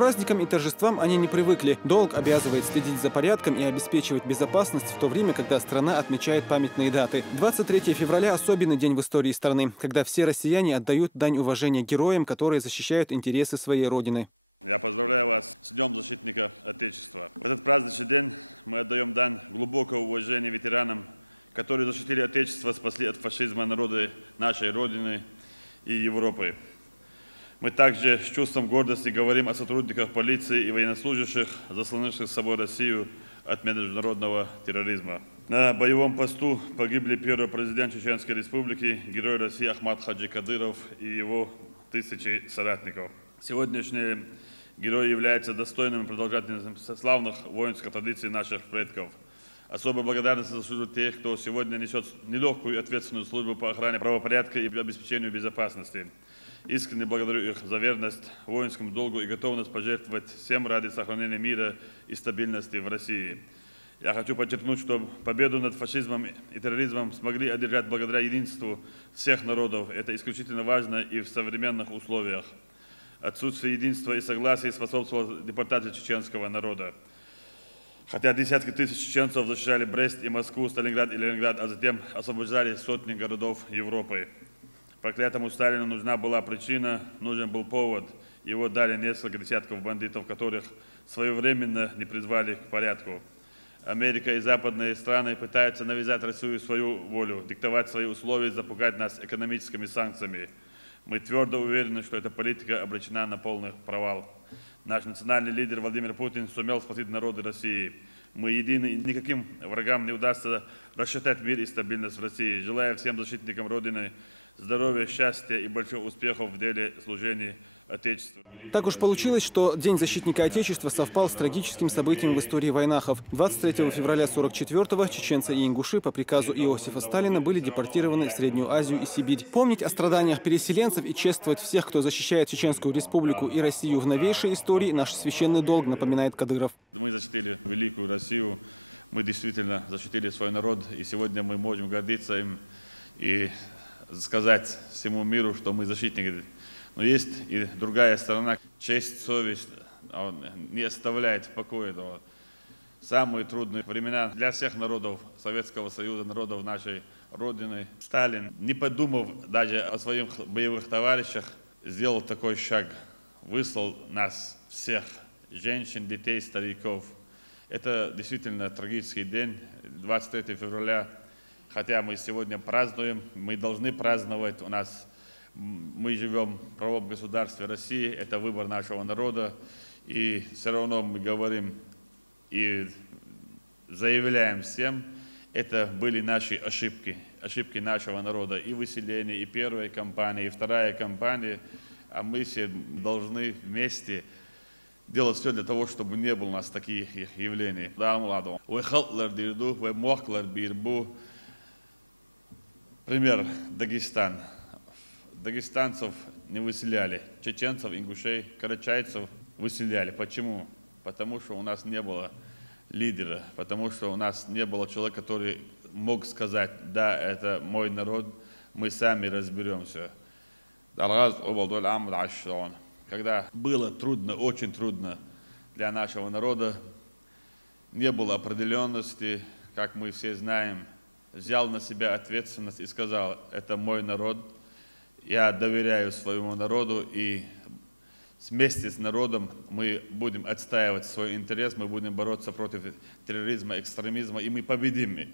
праздникам и торжествам они не привыкли. Долг обязывает следить за порядком и обеспечивать безопасность в то время, когда страна отмечает памятные даты. 23 февраля – особенный день в истории страны, когда все россияне отдают дань уважения героям, которые защищают интересы своей родины. Я поздравляю вас с Днем защитника Отечества. В этот праздничный день мы отдаем дань глубокого уважения ветеранам, которые защитили Отечество, спасли от фашизма народы нашей Родины и Европы. Мы также с чувством гордости говорим о сотрудниках полиции и военнослужащих, заслонивших с собой Россию от международного терроризма. На боевом посту погибли первый президент Чеченской Республики, герой России Ахмад Хаджи Кадыров и его тысячи соратников. Сегодняшние герои являются достойными продолжателями славных воинских традиций наших предков. Особая благодарность заслуживают тех, кто сегодня несет нелегкую и ответственную службу по охране правопорядка и обеспечению безопасности. Искренне благодарю их за верность воинскому долгу и готовность пожертвовать всем ради сохранения мира и стабильности в России. Я хочу подчеркнуть, что победу над фашизмом и терроризмом смогли одержать благодаря единству всех народов. Это исключительно важно и в современных условиях. Отсутствие единства и согласия способствовало депортации чеченского народа. Хотя десятки тысяч чеченцев защищали Брест и Москву, Сталинград и Ленинград, а затем освобождали сотни городов Европы. Проклятому Сталину нужна была причина, нужен был повод. Его дали несколько десятков бандитов, которых своевременно не призвали к порядку. Америка и западные страны пытаются навязать Россию свою волю, диктовать свои условия, запугать нас экономическими санкциями. Мы твердо уверены, что эта политика обречена на полный провал. Наш национальный лидер Владимир Путин сумел спасти народы России. Мы едины, и никаким врагам не удастся расшатать мир и стабильность в России. Желаю всем защитникам Родины здоровья, счастья и больших успехов в деле служения Отечеству. Так уж получилось, что День защитника Отечества совпал с трагическим событием в истории войнахов. 23 февраля 1944-го чеченцы и ингуши по приказу Иосифа Сталина были депортированы в Среднюю Азию и Сибирь. Помнить о страданиях переселенцев и чествовать всех, кто защищает Чеченскую Республику и Россию в новейшей истории, наш священный долг, напоминает Кадыров. Мы защитили великую Россию, мы действительно защитили свой народ, и сегодня мы можем гордиться им и сказать всему миру, что мы защитники. Но есть и другая сторона. Честь, совесть не оставляет в покое. Самые трудные времена для всех народов Советского Союза, народов нашей Родины. Сталин, не подумав даже о своих боевых товарищах, сделал такой шаг. Выслал нас всех, женщин, детей, стариков. Это действительно трагический день, 23 февраля. Хотя мы сегодня празднуем, мы должны праздновать. Мы живем в правовом государстве России, это выбор нашего народа. И все равно мы говорим и заявляем всем, это были наши ошибки, ошибки нашего народа. И выселение, и первая кампания, и вторая кампания. А мы все должны вместе делать все для того, чтобы не было у нас таких явлений. Пример: Дагестан. Дагестанцев не выселяли, чеченцев, ингушей, карачайцев выселяли. Почему? Потому что у нас не было лидера, потому что у нас не было человека, который мог сказать: да, это мой народ, мы сами разберемся. Когда было трудно, очень трудно для нашего народа, не было определенности, как мы все знаем, взял на себя ответственность и сказал: это мой народ, я доверяю своему народу, и вместе с народом мы будем отстаивать свой интерес, мы будем бороться против терроризма, экстремизма, и мы победим.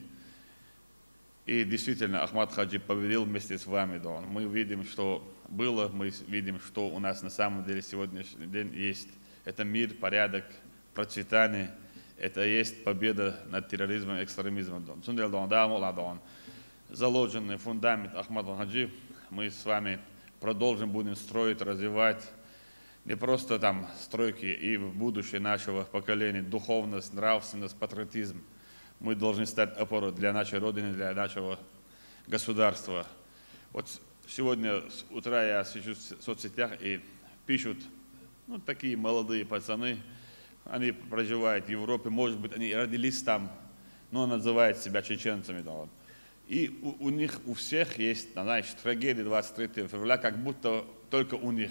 И действительно, Ахмад Хаджи победил вместе с вами. Да. Мы видим, что было, мы видим, что у нас на самом деле сегодняшний день есть. Это мир, порядок, процветание. Это есть победа над терроризмом и экстремизмом. Заложенный фундамент Ахмада Хаджи мы с вами продолжим, будем строить, развивать. Не просто там стройки и в будущее нашего поколения, духовность, нравственность, патриотизм. Мы должны стать опорой для нашей Родины, для нашего государства. Вот сегодня с утра я сижу в соцсетях и пишут, такие молодые пацаны, они проживают в Европе, может быть, они родились там, но называют себя чеченцами. Да. И у них, у всех есть, знаешь, трагедия 23 февраля, как будто только у них.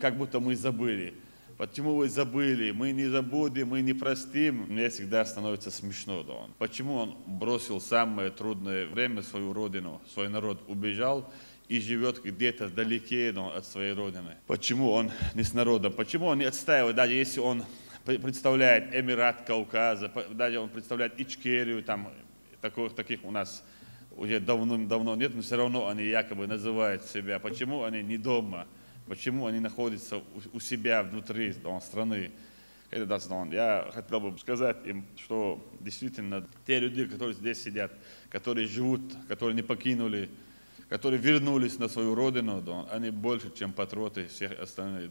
Как будто мы забыли. почему вы забыли, мы не забудем, мы не простим. Мне всегда становится смешно. Да, почему он бросил самое трудное время свою родину, свой народ, убежал и живет где-то вдалеке от своей родины. Почему он не с народом, почему он не отстаивает, даже если он представляет Эмират Кавказа, даже он представляет Ичкерию, там таких у нас уже давно нет, но все равно они якобы называют себя. Почему они не дома? Почему они находятся у себя внутри страны? Я хотел бы сказать им, что действительно те люди, которые здесь сидят, которые живут, которые не покинули, которые вернулись на свою родину, они больше, чем патриоты всех остальных.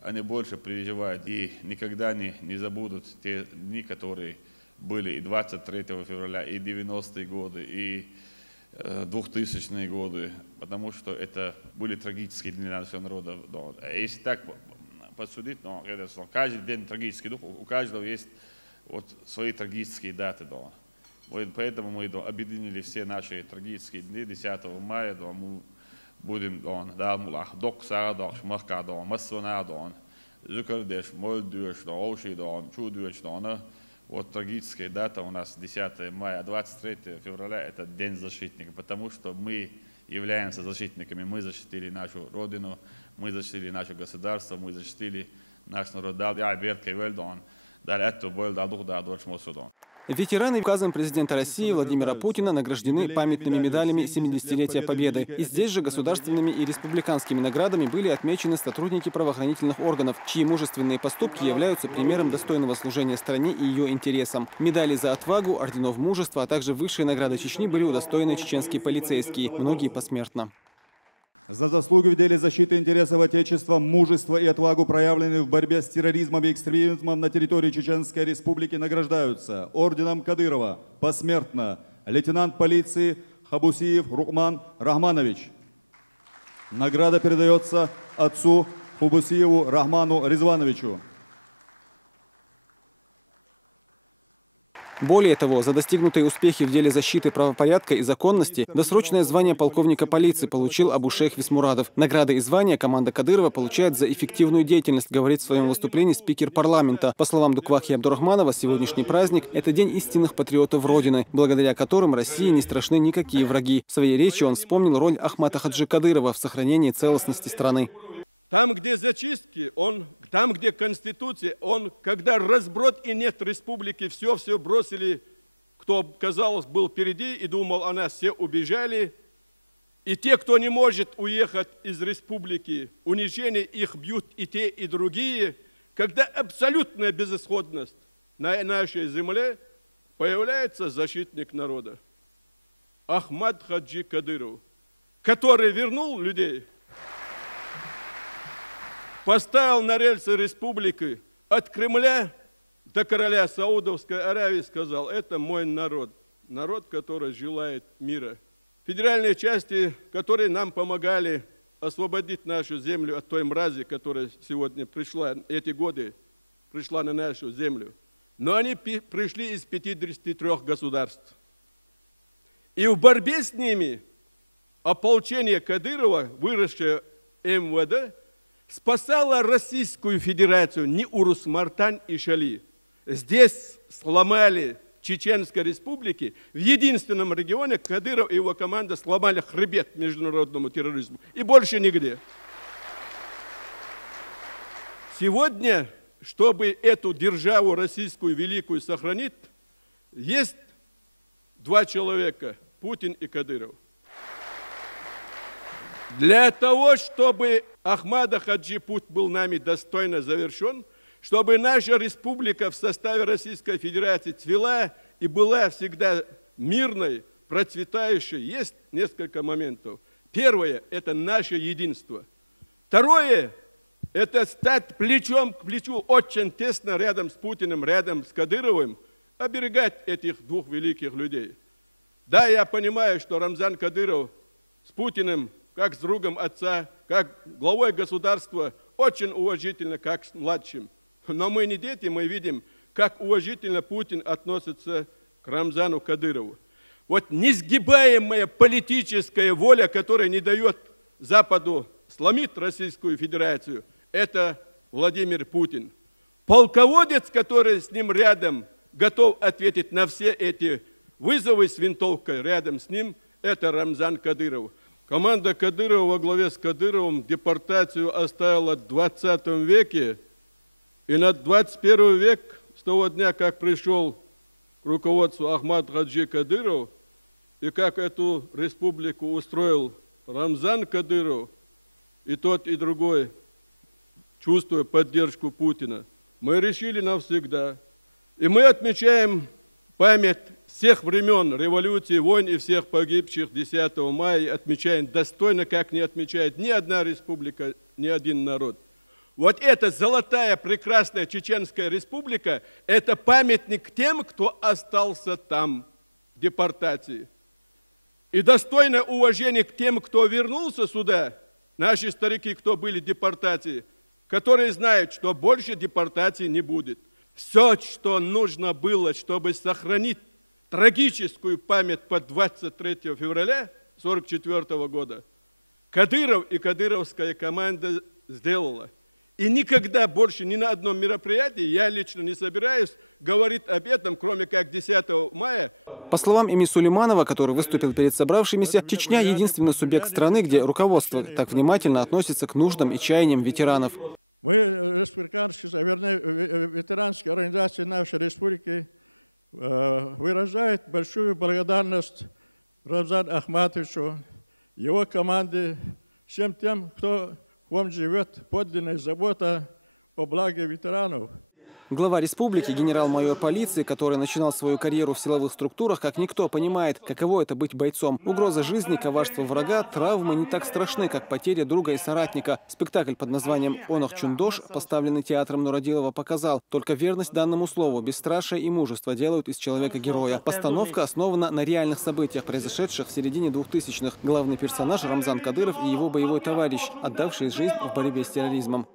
Они больше переживают и никогда не забудут те дни, которые были и 23 февраля, и 90-е годы, и 2000-е годы, потому что это были трагические дни нашего народа. Если так посудить, каждый день трагический дух, у каждого есть свои трагические даты. Поэтому мы объединили все наши трагические дни 10 мая. Мы будем Докса, Шмахка, Массона, Зукардеш, Мольдюш, Оуши, Чудюш. Трагическая дата у нас 10 мая, 23 февраля – это День защитника, потому что мы являемся защитниками. Мы защитили нашу родину, мы защитили наше государство, мы защитили наш народ. Ветераны указом президента России Владимира Путина награждены памятными медалями 70-летия Победы. И здесь же государственными и республиканскими наградами были отмечены сотрудники правоохранительных органов, чьи мужественные поступки являются примером достойного служения стране и ее интересам. Медали за отвагу, орденов мужества, а также высшие награды Чечни были удостоены чеченские полицейские, многие посмертно. За заслуги в деле защиты интересов Отечества, мужество и отвагу, проявленные в борьбе с терроризмом и экстремизмом на территории Чеченской Республики, награждаются орденом Кадырова посмертно лейтенант полиции Хабусиев Рухман Рахманович. Награда передается отцу Хабусиеву Рахману Резвановичу. Более того, за достигнутые успехи в деле защиты правопорядка и законности досрочное звание полковника полиции получил Абушейх Висмурадов. Награды и звания команда Кадырова получает за эффективную деятельность, говорит в своем выступлении спикер парламента. По словам Дуквахи Абдурахманова, сегодняшний праздник – это день истинных патриотов Родины, благодаря которым России не страшны никакие враги. В своей речи он вспомнил роль Ахмата Хаджи Кадырова в сохранении целостности страны. Там, где зачистки, там, где Конституция, когда разброд и нет республики, все бросили, кто, казалось, был впереди и думал о нас, все убежали. И те, кто не может уехать из республики, унижение их бьют и те, и другие. Когда абсолютная безысходность на нашей земле, появляется защитник народа. Ахмад Хаджи Кадыров, который вернул людей, поставил на рельсы республики от Кремля до короля Саудовской Аравии, сказал, это мой народ, народ, который желает мира. Федеральные части, которые нам помогали освободить нашу землю от той мрази, которая сегодня пришла, эти годы пришла на нашу землю. Но они пришли из 53 государств. И в борьбе с ними ополчение Кадырова, выросшее МВД, спасала Российскую Федерацию, не Урус-Мартань и Шали. Здесь сломали в Чеченской Республике, в единственном регионе Кадыров и его команда сломали хребет международному терроризму. И больше нигде. Сегодня, чтобы эту державу российскую великую сохранить, есть два человека, Путин и Кадыров. Для того, чтобы Ахмада Хаджи путь был нами достойно завершен, чтобы наша республика в составе Российской Федерации цвела и была всегда мирной, процветающей, есть несколько моментов. Первое – это наше единство. Второе – это стать плечом к плечу очень тесно рядом с Путиным, рядом с Кадыровым, оберегать этих двух великих людей. Да, я понимаю, что Рамзан Кадыров с Путиным, как с другом отца, как главой государства, очень уважительно, как с младшим. Но мы не дети, мы видим, как уважительно Путин относится к Рамзану Кадырову. Вот несгибаемая политическая воля, которая не дает Западу сломить Российскую Федерацию, это Владимир Путин. Полководец, который с ним рядом, готов ответить на все эти вызовы с винтовкой рядом с ним, это Рамзан Кадыров. Команда Кадырова во главе с Кадыровым депортацию оставила в 20 веке, и на 21 век, с того дня, как пришел к руководству Ахмад Хаджи Кадыров, и как эту республику устроил Рамзан Кадыров, и тот, и другой, чувствуя поддержку Путина, мы решили навсегда. И мы отмечаем память всех времен революции, войн и всех погибших 10 мая, и отмечаем достойно, как не отмечает ни одна республика, ни один народ. Вот эта золотая, прекрасная Чеченская республика – это памятник тем, кто остался там в депортации. И достойное уважение к тем, кто вернулся сюда, наши старики, кто были в депортации, которые знают, что больше депортации не будет. Все, что нужно было, чтобы сохранить трагическую память под 23 февраля 1944 года, Кадыров и кадыровская команда сделала. И никогда больше ни на одном мероприятии, я лично не собираюсь говорить об этом, кроме как 10 мая. По словам Эми Сулейманова, который выступил перед собравшимися, Чечня – единственный субъект страны, где руководство так внимательно относится к нуждам и чаяниям ветеранов. Мы, республиканские, ветеранские организации нашей республики, выражают большую благодарность Рамзану Ахматовичу, его команде, всем тем, кто в нем живет, подлинная забота о благе ветеранов. Глава республики, генерал-майор полиции, который начинал свою карьеру в силовых структурах, как никто понимает, каково это быть бойцом. Угроза жизни, коварство врага, травмы не так страшны, как потеря друга и соратника. Спектакль под названием «Онох Чундош», поставленный театром Нуродилова, показал, только верность данному слову, бесстрашие и мужество делают из человека героя. Постановка основана на реальных событиях, произошедших в середине 2000-х. Главный персонаж Рамзан Кадыров и его боевой товарищ, отдавший жизнь в борьбе с терроризмом.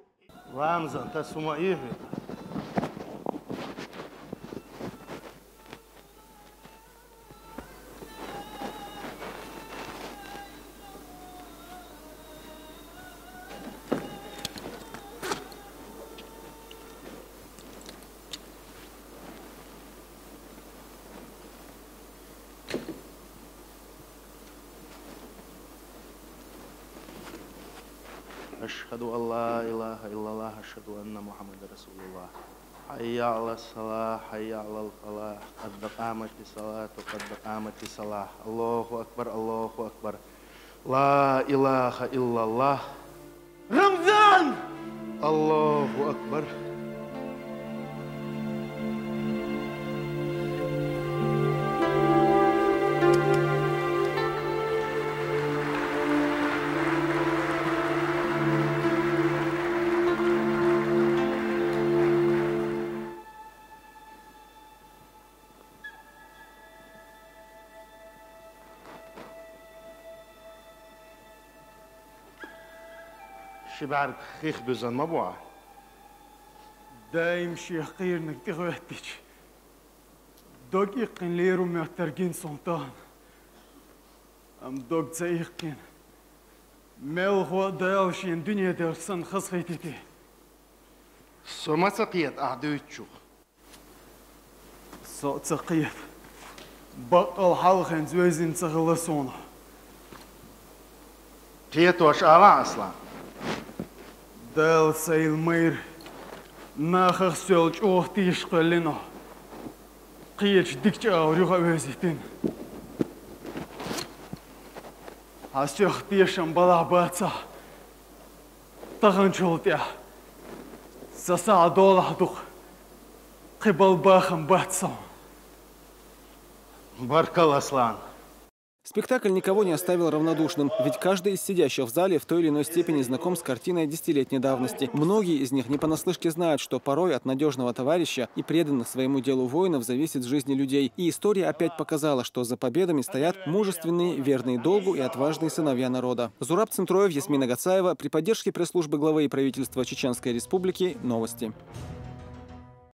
أشهد أن لا إله إلا الله أشهد أن محمد رسول الله حي على الصلاة حي على الفلاح قد قامت الصلاة قد قامت الصلاة الله أكبر الله أكبر لا إله إلا الله رمضان الله أكبر. شبعك خيخ بزن مبوعة دايم شيخ قيرنك تغواتيش دقيق ليرو معترقين سلطان ام دق زيقين ميل هو دايوشين دنيا درسان خصخيتي سوما سقيت أعدويتشو صوت سقيت بقى الحلقين زويزين تغلسونا تيتو أشعلا أصلا دال سيل مير ناخر سولج اوختيش قلنا قيلش ديكجا وريغا وزيتين هاسيخ تيشم بلا باتا تغنشولتيا سسا دولا دوخ قبل باخم бацам. Баркал Аслан. Спектакль никого не оставил равнодушным, ведь каждый из сидящих в зале в той или иной степени знаком с картиной десятилетней давности. Многие из них не понаслышке знают, что порой от надежного товарища и преданных своему делу воинов зависит жизнь людей. И история опять показала, что за победами стоят мужественные, верные долгу и отважные сыновья народа. Зураб Центроев, Ясмина Гацаева. При поддержке пресс-службы главы и правительства Чеченской Республики. Новости.